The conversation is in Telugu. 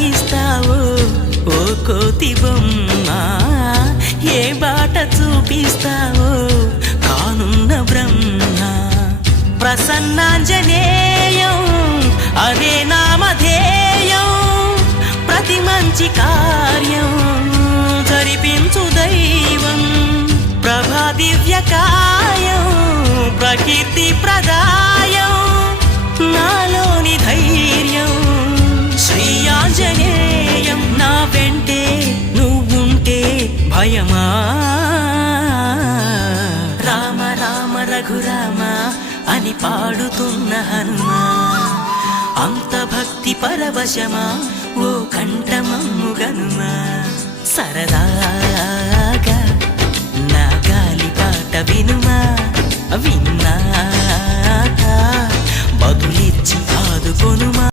దారిస్తావో ఓ కోతి బొమ్మ, ఏ బాట చూపిస్తావో కానున్న బ్రహ్మ. ప్రసన్నాంజనేయం అదే నామధేయం, ప్రతి మంచి కార్యం జరిపించు దైవం. ప్రభా దివ్యకాయం ప్రకీర్తి ప్రదాయం, నాలోని ధైర్యం శ్రీ ఆంజనేయం. నా వెంటే నువ్వుంటే భయమా? రామ రామ రఘురామ అని పాడుతున్న హనుమా, అంత భక్తి పరవశమా ఓ కంఠమమ్ము గనుమా. సరదాగా నా గాలి పాట వినుమా, విన్నాక బదులిచ్చి ఆదుకొనుమా.